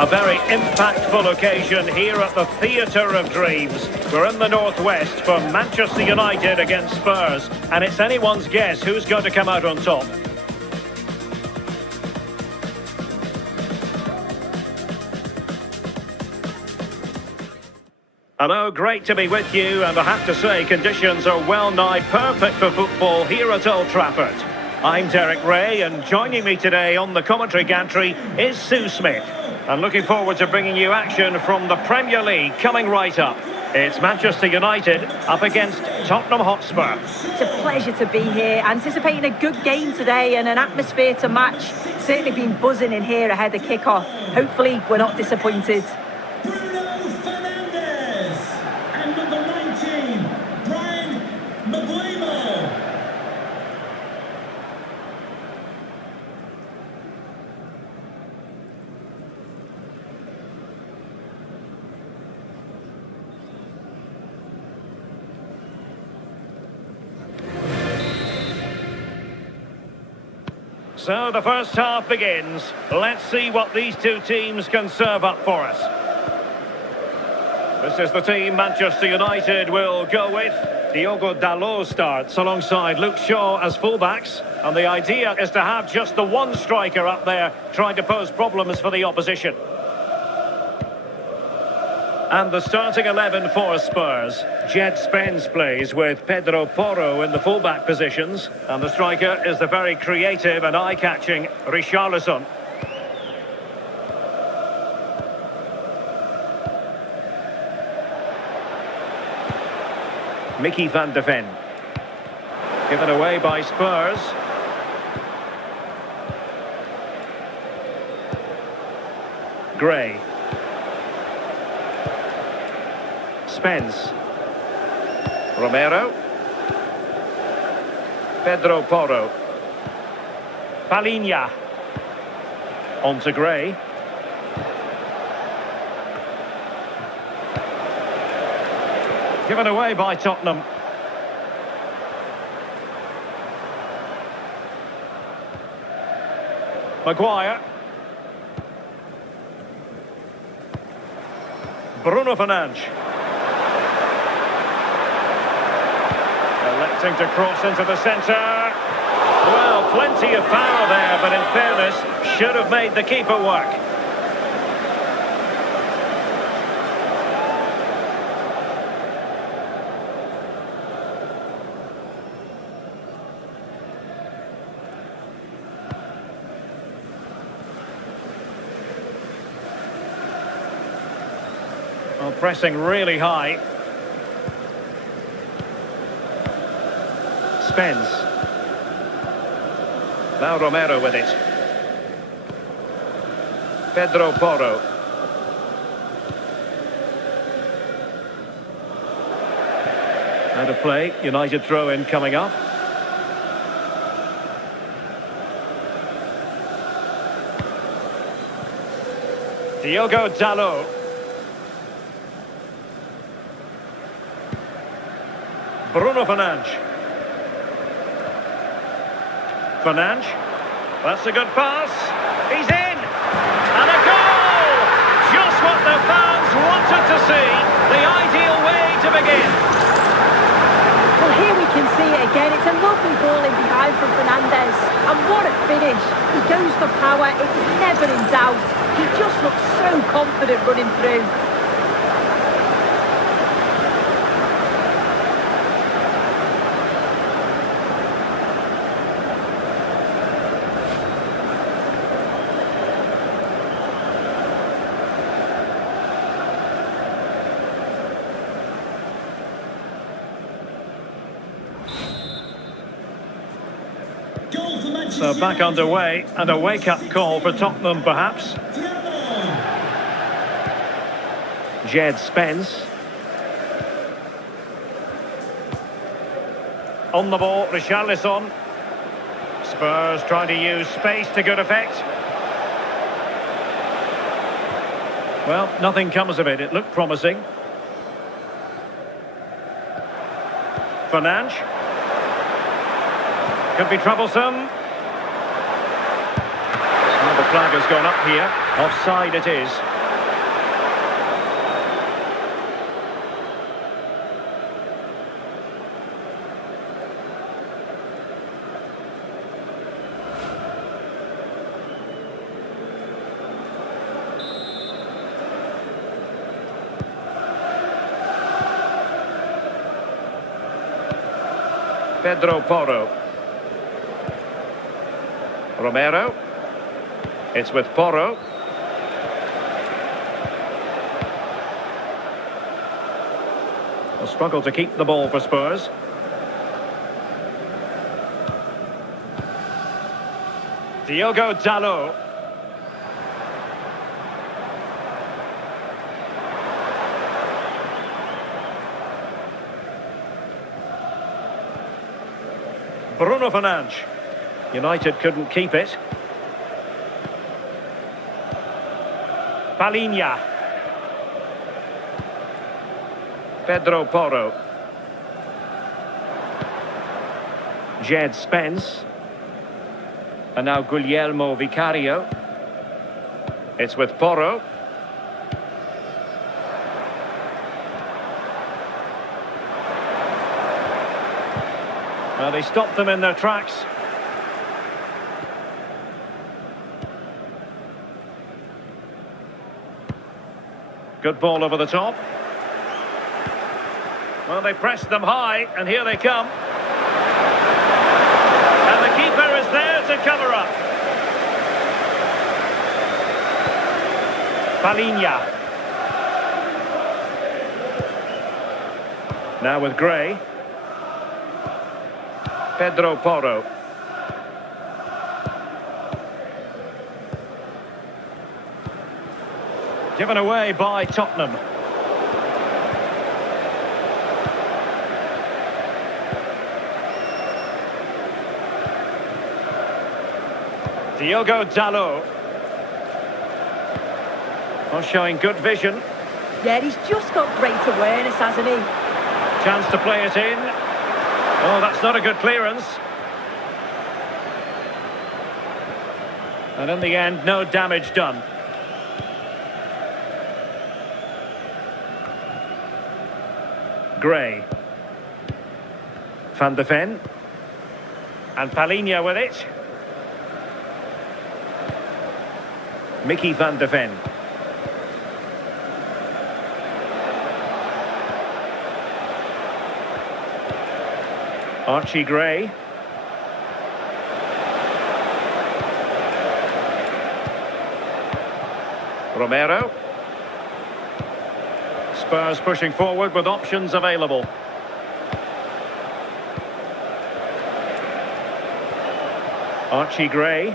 A very impactful occasion here at the Theatre of Dreams. We're in the northwest for Manchester United against Spurs, and it's anyone's guess who's going to come out on top. Hello, great to be with you, and I have to say conditions are well nigh perfect for football here at Old Trafford. I'm Derek Ray, and joining me today on the commentary gantry is Sue Smith. And looking forward to bringing you action from the Premier League coming right up. It's Manchester United up against Tottenham Hotspur. It's a pleasure to be here, anticipating a good game today and an atmosphere to match. Certainly been buzzing in here ahead of kick-off. Hopefully we're not disappointed. Bruno Fernandes and number 19, Brian. So the first half begins. Let's see what these two teams can serve up for us. This is the team Manchester United will go with. Diogo Dalot starts alongside Luke Shaw as fullbacks. And the idea is to have just the one striker up there trying to pose problems for the opposition. And the starting 11 for Spurs. Jed Spence plays with Pedro Porro in the fullback positions. And the striker is the very creative and eye-catching Richarlison. Mickey van de Ven. Given away by Spurs. Gray. Spence. Romero. Pedro Porro. Palinha. On to Gray. Given away by Tottenham. Maguire. Bruno Fernandes. Electing to cross into the centre. Well, plenty of power there, but in fairness, should have made the keeper work. Well, pressing really high. Spence. Now Romero with it. Pedro Porro. Out of play, United throw-in coming up. Diogo Dalot. Bruno Fernandes. Fernandes. That's a good pass. He's in. And a goal! Just what the fans wanted to see. The ideal way to begin. Well, here we can see it again. It's a lovely ball in behind from Fernandes. And what a finish. He goes for power. It was never in doubt. He just looks so confident running through. So back underway, and a wake-up call for Tottenham perhaps. Jed Spence. On the ball, Richarlison. Spurs trying to use space to good effect. Well, nothing comes of it. It looked promising. Fernandes. Could be troublesome. Well, the flag has gone up here. Offside it is. Pedro Porro. Romero. It's with Porro. Will struggle to keep the ball for Spurs. Diogo Dalot. Bruno Fernandes. United couldn't keep it. Palinha. Pedro Porro. Jed Spence. And now Guglielmo Vicario. It's with Porro. Well, they stopped them in their tracks. Good ball over the top. Well, they pressed them high, and here they come. And the keeper is there to cover up. Palinha. Now with Gray. Pedro Porro. Given away by Tottenham. Diogo Dalot. Well, showing good vision. Yeah, he's just got great awareness, hasn't he? Chance to play it in. Oh, that's not a good clearance. And in the end, no damage done. Gray. Van de Ven. And Palinha with it. Mickey van de Ven. Archie Gray. Romero. Spurs pushing forward with options available. Archie Gray.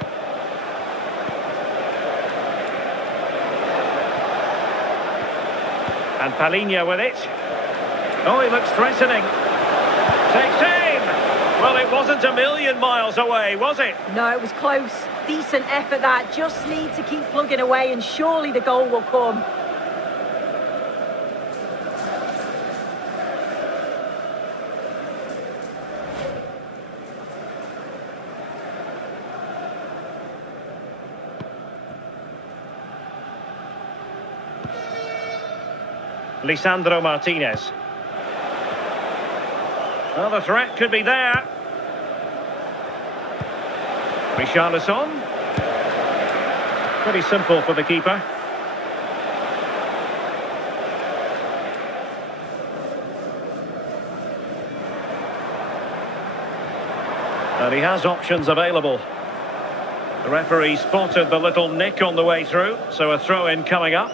And Palinha with it. Oh, he looks threatening. Takes aim. Well, it wasn't a million miles away, was it? No, it was close. Decent effort that. Just need to keep plugging away and surely the goal will come. Lisandro Martinez. Well, the threat could be there. Richarlison. Pretty simple for the keeper. And he has options available. The referee spotted the little nick on the way through, so a throw-in coming up.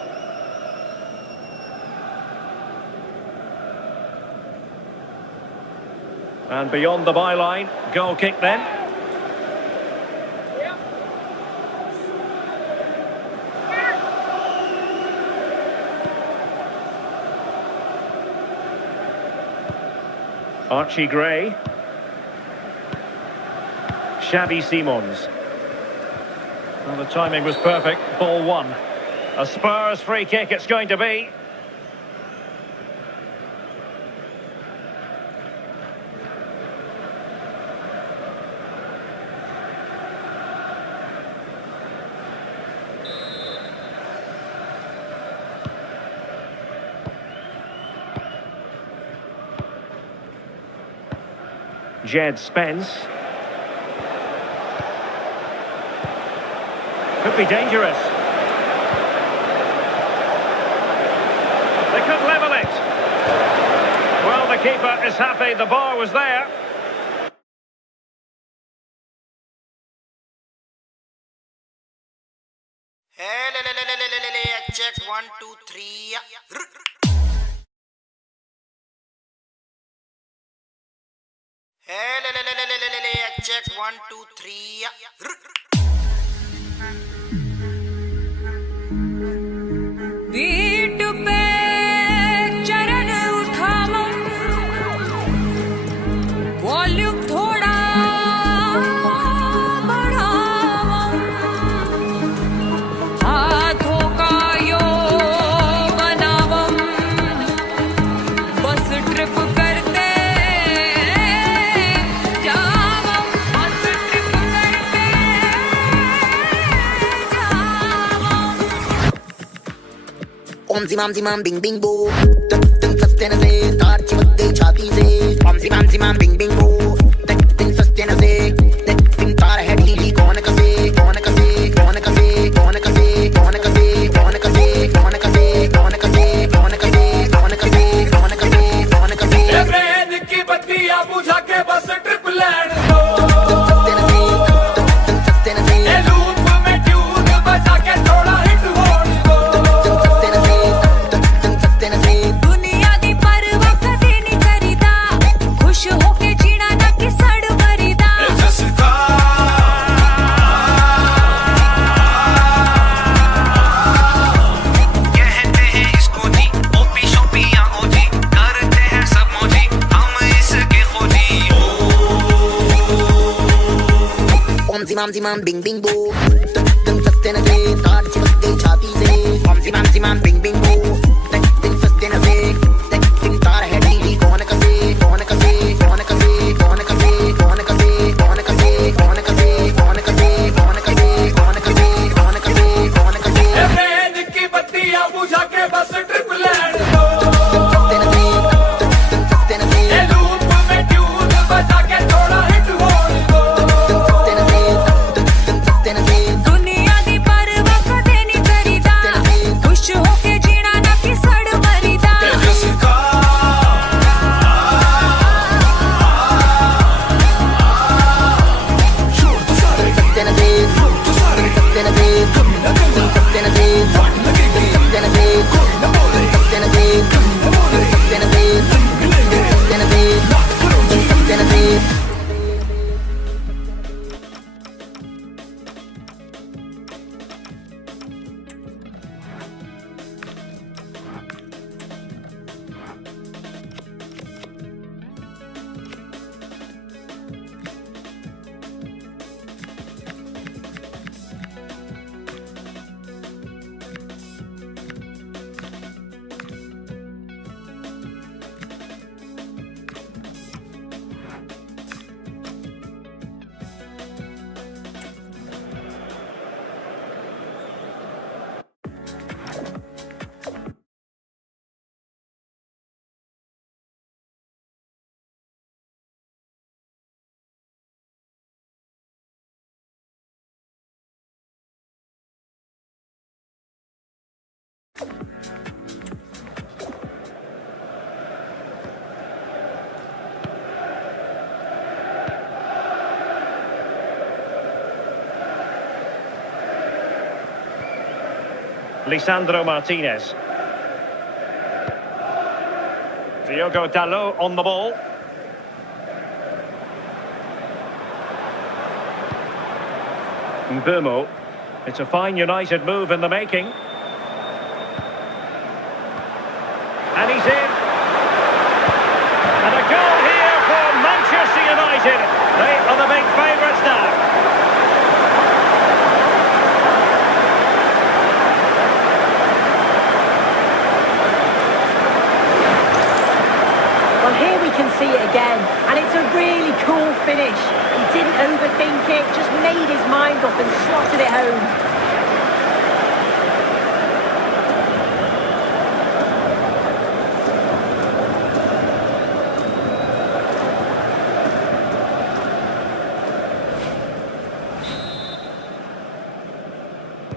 And beyond the byline, goal kick then. Archie Gray. Xavi Simons. Well, the timing was perfect. Ball one. A Spurs free kick it's going to be. Jed Spence. Could be dangerous. They could level it. Well, the keeper is happy the bar was there. 2, 3. Hey, check 1, 2, 3. Beat पे चरण उठावम volume थोड़ा बढ़ावम हाथों का योग बनावम बस trip करते जावम बस trip करते जावम ओम जिमाम जिमाम बिंग बिंग बो तक सस्ते न से तार चिपक गई छाती से ओम जिमाम जिमाम बिंग बिंग बो तक सस्ते न से तार है ढीली कौन कसे कौन कसे कौन कसे कौन कसे कौन कसे कौन कसे कौन कसे कौन कसे कौन कसे कौन कसे कौन कसे कौन कसे ट्रेन की बत्तियां बुझा के बस ट्रिप लैंड दो सस्ते न से ये लूप में ट्यून बजा के थोड़ा हिट होने दो दुनिया दी परवाह कदे नहीं करीदा खुश होके जीना ना कि सड़ मरीदा कहते हैं इसको जी ओपी शोपी या ओजी करते हैं सब मोजी हम इसके खोजी ओम जिमाम जिमाम बिंग बिंग बो तक सस्ते न से तार चिपक गई छाती से ओम जिमाम जिमाम बिंग बिंग बो तक सस्ते न से तार है ढीली कौन कसे कौन कसे कौन कसे कौन कसे कौन कसे कौन कसे कौन कसे कौन कसे कौन कसे कौन कसे कौन कसे कौन कसे ट्रेन की बत्तियां बुझा के बस ट्रिप लैंड दो सस्ते न से ये लूप में ट्यून बजा के थोड़ा हिट होने दो सस्ते न से दुनिया दी परवाह कदे नहीं करीदा खुश होके जीना ना कि सड़ मरीदा सस्ते न से सस्ते न से सस्ते न से सस्ते न से सस्ते न से सस्ते न से सस्ते न से सस्ते न से Lisandro Martinez. Diogo Dalot on the ball. Mbeumo. It's a fine United move in the making. And he's in. And a goal here for Manchester United. They are the big favourites now. Well, here we can see it again, and it's a really cool finish. He didn't overthink it, just made his mind up and slotted it home.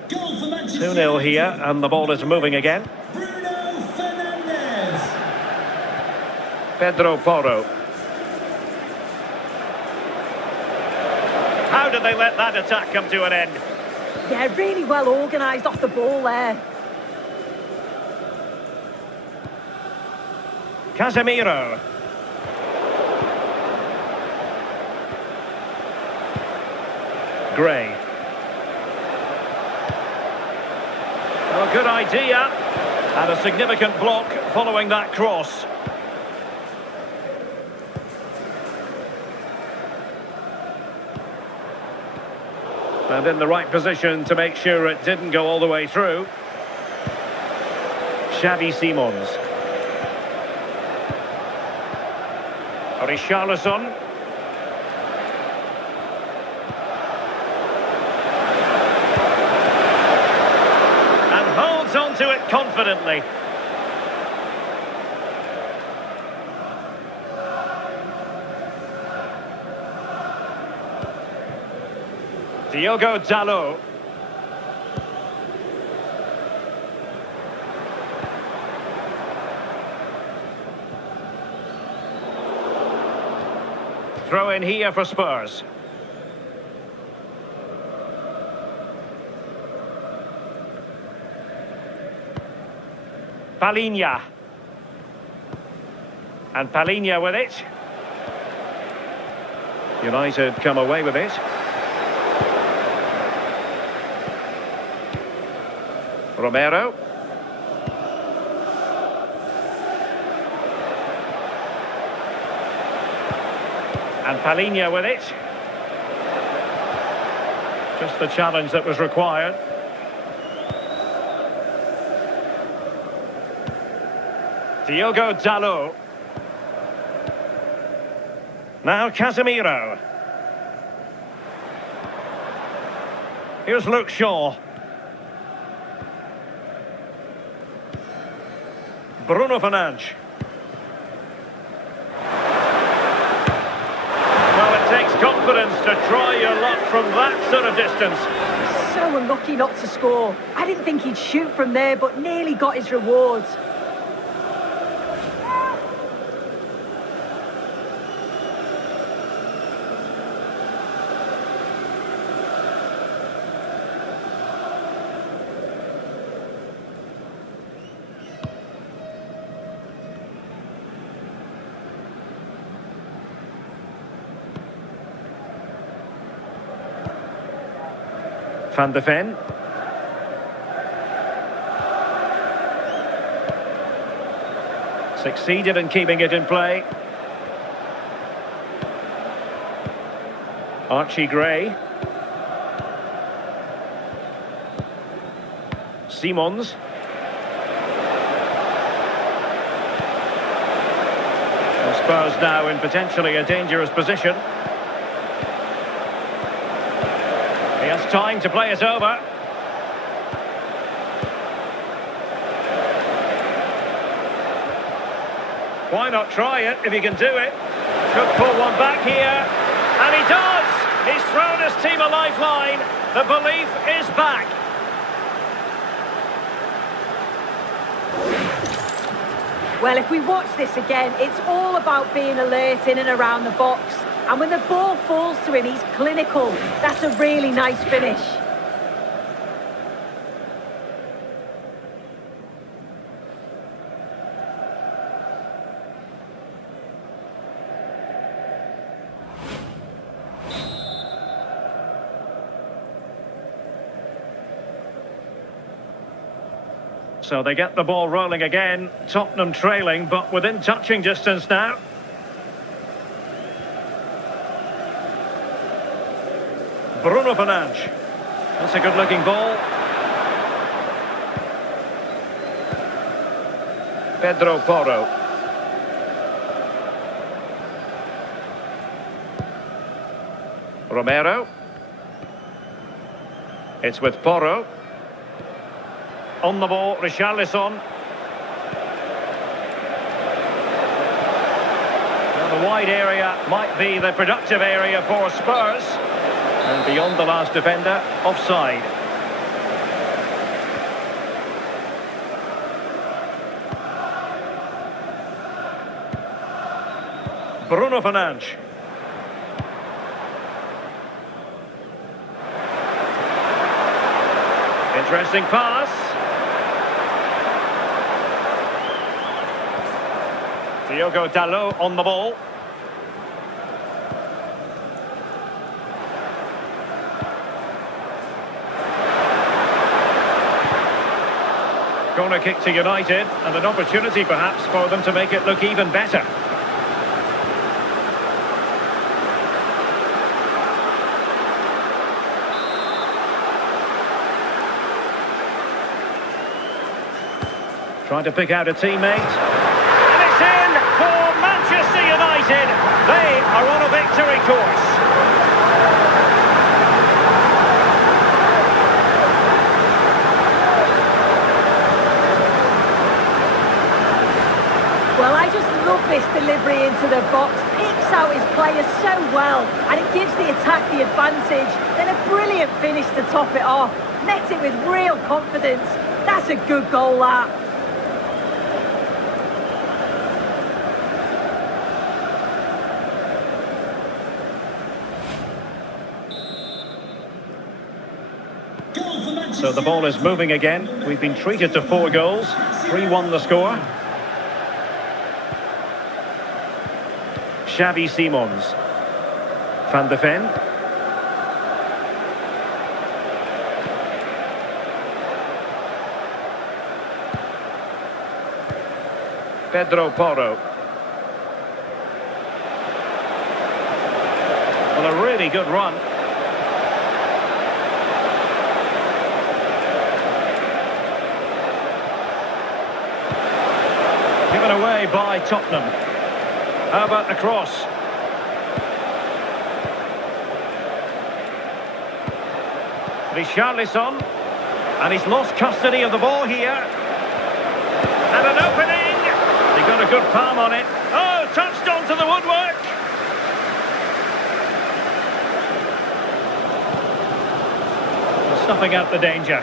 Goal for Manchester 2-0 here, and the ball is moving again. Bruno Fernandes. Pedro Porro. How did they let that attack come to an end? Yeah, really well organised off the ball there. Casemiro. Gray. Well, good idea. And a significant block following that cross. And in the right position to make sure it didn't go all the way through. Xavi Simons. Richarlison. And holds on to it confidently. Diogo Dalot. Throw in here for Spurs. Palhinha. And Palhinha with it. United come away with it. Romero. And Palhinha with it. Just the challenge that was required. Diogo Dalot. Now Casemiro. Here's Luke Shaw. Bruno Fernandes. Well, it takes confidence to try your luck from that sort of distance. So unlucky not to score. I didn't think he'd shoot from there, but nearly got his rewards. Van de Ven. Succeeded in keeping it in play. Archie Gray. Simons. And Spurs now in potentially a dangerous position. He has time to play it over. Why not try it if he can do it? Could pull one back here. And he does! He's thrown his team a lifeline. The belief is back. Well, if we watch this again, it's all about being alert in and around the box. And when the ball falls to him, he's clinical. That's a really nice finish. So they get the ball rolling again. Tottenham trailing, but within touching distance now. Bruno Fernandes. That's a good-looking ball. Pedro Porro. Romero. It's with Porro. On the ball, Richarlison. Now the wide area might be the productive area for Spurs. And beyond the last defender, offside. Bruno Fernandes. Interesting pass. Diogo Dalot on the ball. Corner kick to United, and an opportunity perhaps for them to make it look even better. Trying to pick out a teammate. And it's in for Manchester United. They are on a victory course. Well, I just love this delivery into the box. Picks out his players so well, and it gives the attack the advantage. Then a brilliant finish to top it off. Met it with real confidence. That's a good goal, that. So the ball is moving again. We've been treated to 4 goals. 3-1 the score. Xavi Simons. Van de Ven. Pedro Porro. Well, a really good run. Given away by Tottenham. How about the cross? Richarlison. And he's lost custody of the ball here. And an opening. He got a good palm on it. Oh, touched onto the woodwork. Snuffing out the danger.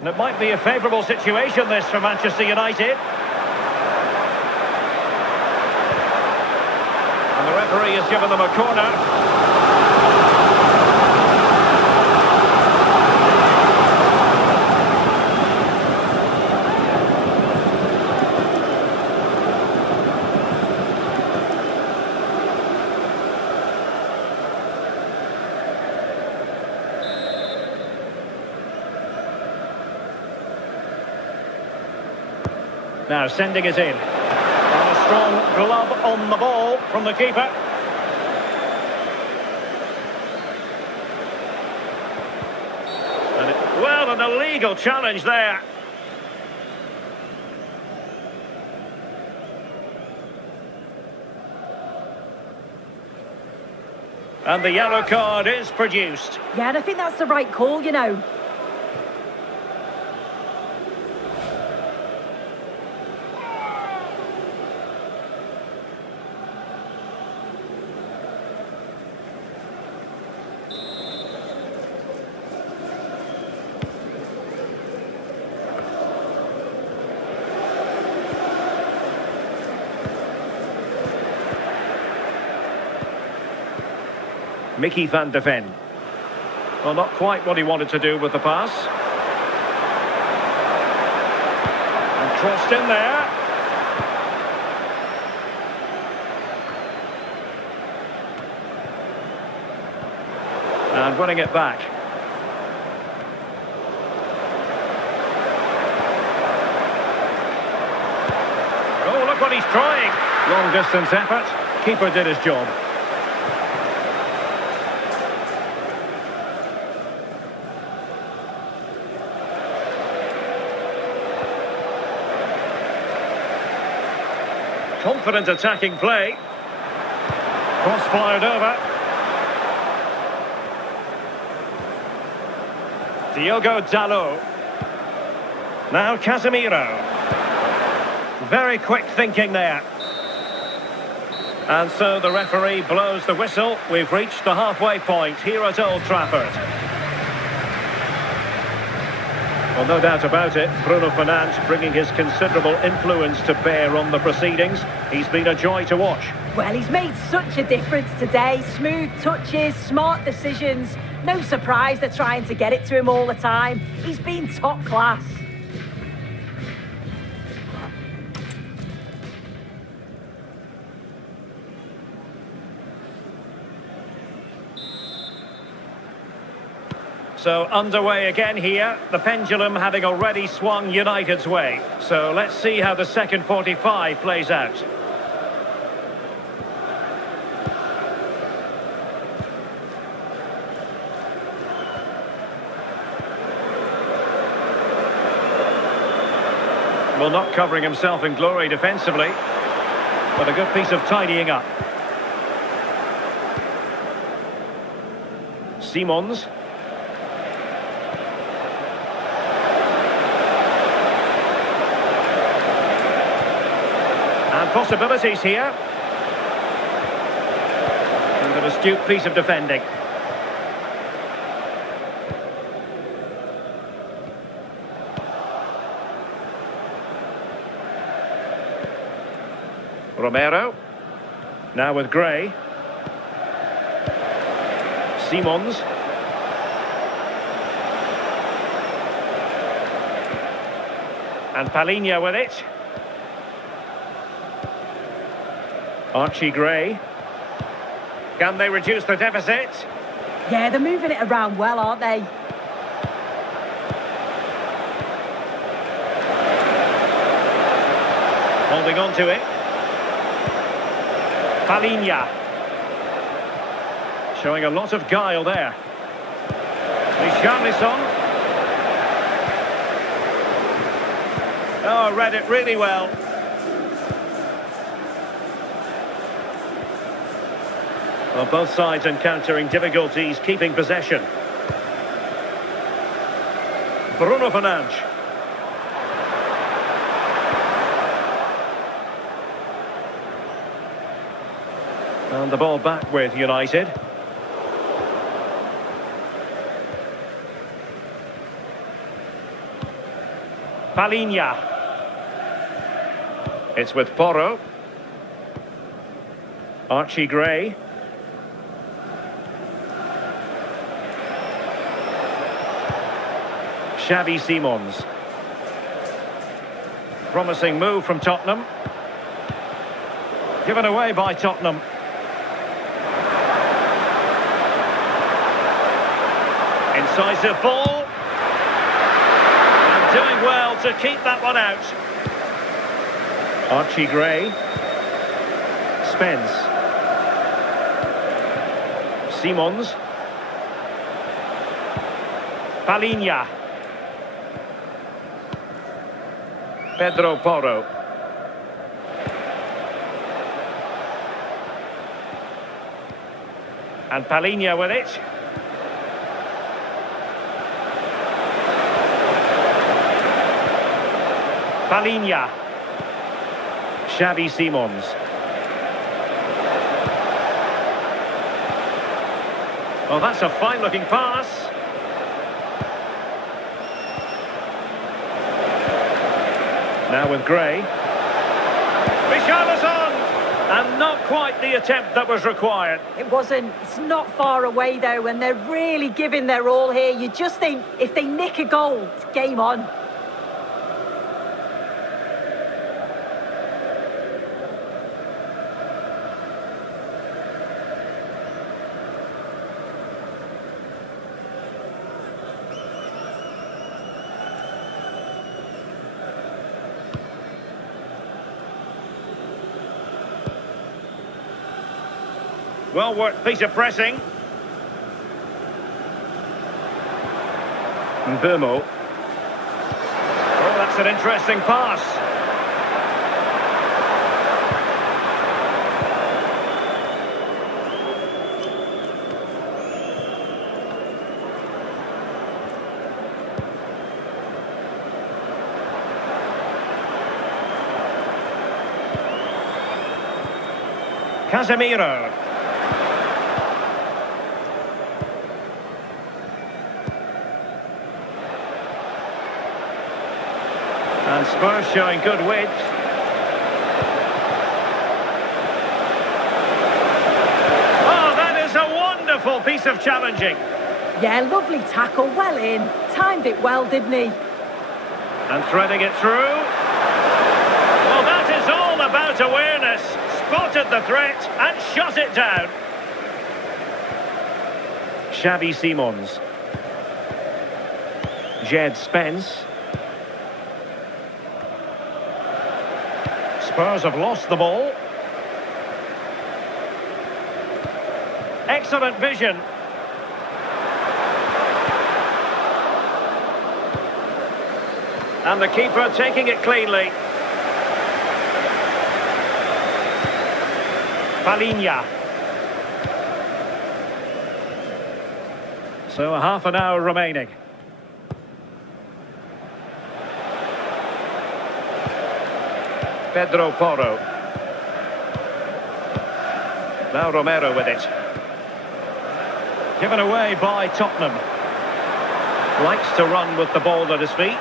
And it might be a favourable situation, this, for Manchester United. And the referee has given them a corner. Now sending it in. And a strong glove on the ball from the keeper. Well, an illegal challenge there. And the yellow card is produced. Yeah, and I think that's the right call, you know. Mickey van de Ven. Well, not quite what he wanted to do with the pass. And crossed in there. And winning it back. Oh, look what he's trying. Long distance effort. Keeper did his job. Confident attacking play. Cross fired over. Diogo Dalot. Now Casemiro. Very quick thinking there. And so the referee blows the whistle. We've reached the halfway point here at Old Trafford. Well, no doubt about it, Bruno Fernandes bringing his considerable influence to bear on the proceedings. He's been a joy to watch. Well, he's made such a difference today. Smooth touches, smart decisions. No surprise they're trying to get it to him all the time. He's been top class. So underway again here, the pendulum having already swung United's way. So let's see how the second 45 plays out. Well, not covering himself in glory defensively, but a good piece of tidying up. Simons. And possibilities here. And an astute piece of defending. Romero. Now with Gray. Simons. And Palhinha with it. Archie Gray. Can they reduce the deficit? Yeah, they're moving it around well, aren't they? Holding on to it. Palhinha. Showing a lot of guile there. Richarlison. Oh, read it really well. Well, both sides encountering difficulties keeping possession. Bruno Fernandes. And the ball back with United. Palhinha. It's with Porro. Archie Gray. Xavi Simons. Promising move from Tottenham. Given away by Tottenham. Incisive ball. And doing well to keep that one out. Archie Gray. Spence. Simons. Palhinha. Pedro Porro. And Palhinha with it. Palhinha. Xavi Simons. Oh, that's a fine-looking pass. Now with Gray. Richarlison! And not quite the attempt that was required. It wasn't. It's not far away, though, and they're really giving their all here. You just think, if they nick a goal, it's game on. Well worked piece of pressing. Burmo. Oh, that's an interesting pass. Casemiro. And Spurs showing good width. Oh, that is a wonderful piece of challenging. Yeah, lovely tackle, well in. Timed it well, didn't he? And threading it through. Well, that is all about awareness. Spotted the threat and shot it down. Xavi Simons. Jed Spence. Spurs have lost the ball. Excellent vision. And the keeper taking it cleanly. Palinha. So a half an hour remaining. Pedro Porro. Now Romero with it. Given away by Tottenham. Likes to run with the ball at his feet.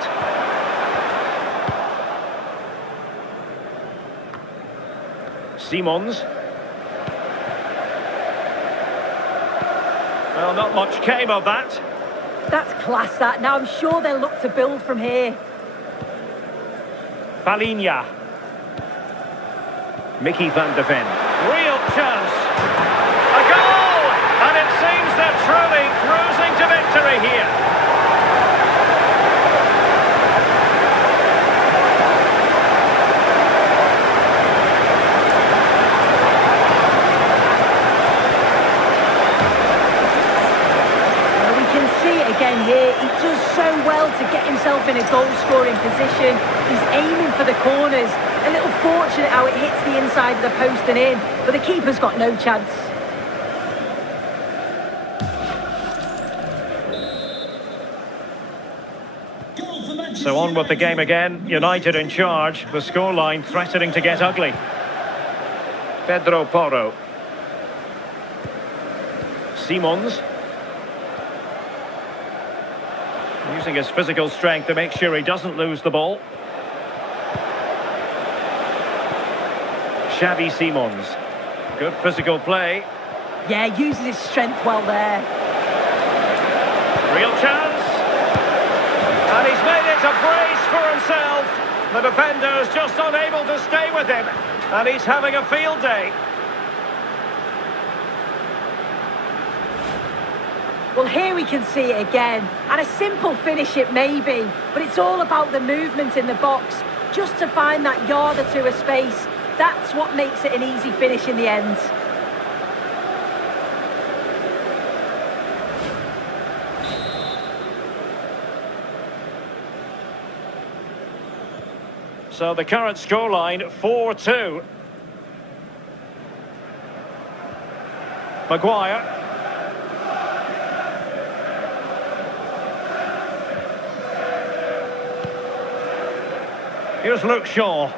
Simons. Well, not much came of that. That's class, that. Now I'm sure they'll look to build from here. Palinha. Mickey van de Ven. Real chance. A goal! And it seems they're truly cruising to victory here. We can see it again here. He does so well to get himself in a goal-scoring position. He's aiming for the corners. A little fortunate how it hits the inside of the post and in, but the keeper's got no chance. So on with the game again. United in charge. The scoreline threatening to get ugly. Pedro Porro. Simons. Using his physical strength to make sure he doesn't lose the ball. Xavi Simons. Good physical play. Yeah, uses his strength well there. Real chance. And he's made it a brace for himself. The defender's just unable to stay with him. And he's having a field day. Well, here we can see it again. And a simple finish it may be, but it's all about the movement in the box. Just to find that yard or two of space. That's what makes it an easy finish in the end. So the current scoreline, 4-2. Maguire. Here's Luke Shaw.